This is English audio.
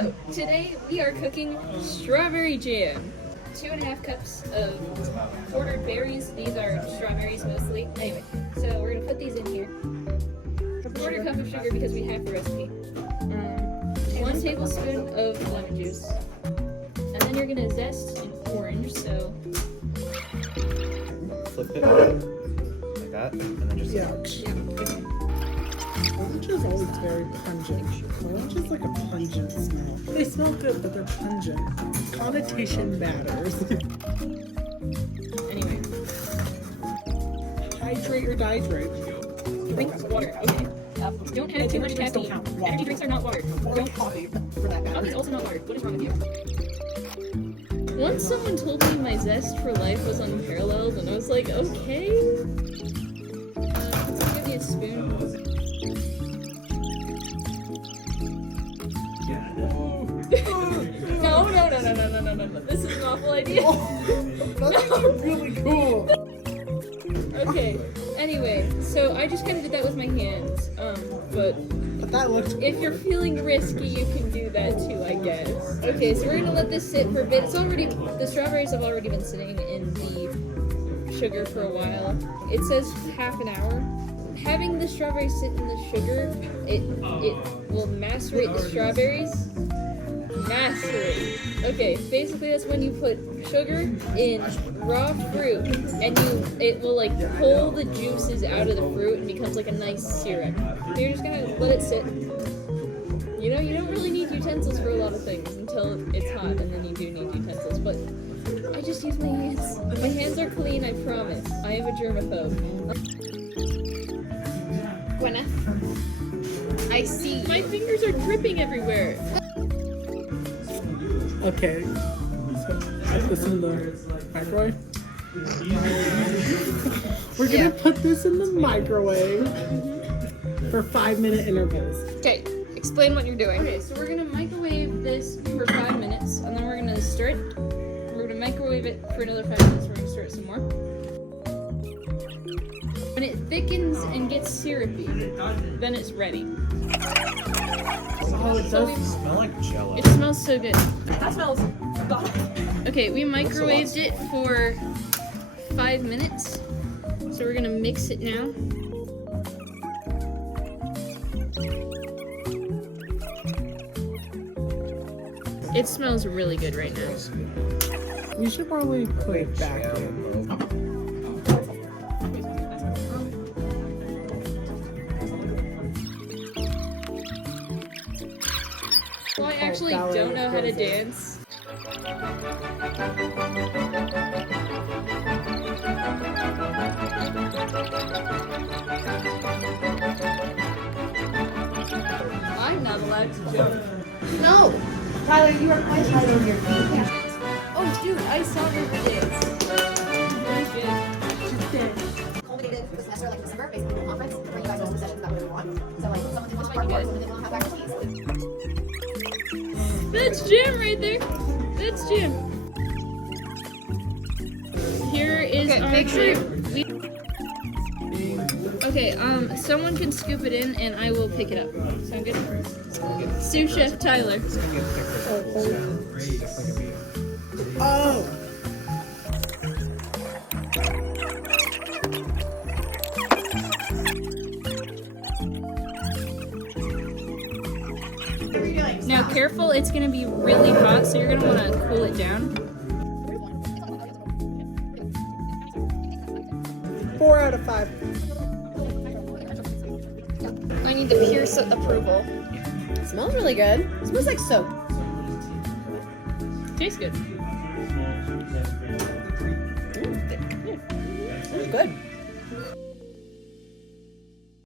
Hello! Today we are cooking strawberry jam. 2.5 cups of quartered berries. These are strawberries mostly. Anyway, so we're gonna put these in here. A quarter cup of sugar because we have the recipe. 1 tablespoon of lemon juice. And then you're gonna zest an orange, so... Flip it like that, and then just... Yeah. Orange is always very pungent. Orange is like a pungent smell. They smell good, but they're pungent. Connotation matters. Anyway. Hydrate or dihydrate? Drink water, okay. Don't have too much caffeine. Energy drinks are not water. Don't coffee, for that matter. Coffee is also not water. What is wrong with you? Once someone told me my zest for life was unparalleled, and I was like, okay. Let's give me a spoon. No. This is an awful idea. That's actually really cool. Okay, anyway, so I just kind of did that with my hands, but that looked cool. If you're feeling risky, you can do that too, I guess. Okay, so we're gonna let this sit for a bit. The strawberries have already been sitting in the sugar for a while. It says half an hour. Having the strawberries sit in the sugar, it will macerate the strawberries. Macerate. Okay, basically that's when you put sugar in raw fruit, and it will like pull the juices out of the fruit and becomes like a nice syrup. So you're just gonna let it sit. You know, you don't really need utensils for a lot of things until it's hot, and then you do need utensils. But I just use my hands. My hands are clean, I promise. I am a germaphobe. Gwyneth, I see. My fingers are dripping everywhere. Okay, so put this in the microwave. We're gonna put this in the microwave for 5-minute intervals. Okay, explain what you're doing. Okay, so we're gonna microwave this for 5 minutes, and then we're gonna stir it. We're gonna microwave it for another 5 minutes. We're gonna stir it some more. When it thickens and gets syrupy, then it's ready. Oh, it does smell like Jello. It smells so good. That smells God. Okay, we microwaved it for 5 minutes, so we're gonna mix it now. It smells really good right now. We should probably put it back in. Well, I actually don't know how to dance. I'm not allowed to jump. No! Tyler, you are quite high on your feet. Oh, dude, I saw her dance. Culminated the semester, like December, basically the conference, to bring you guys all the sessions about what we want. So, like, some of them want to part, some of them want to have activities. That's Jim right there. That's Jim. Here is our Jim. Okay, someone can scoop it in and I will pick it up. Sound good? Sous Chef Tyler. Oh! Now careful, it's gonna be really hot, so you're gonna wanna cool it down. 4 out of 5. I need the Pierce approval. It smells really good. It smells like soap. Tastes good. It's good.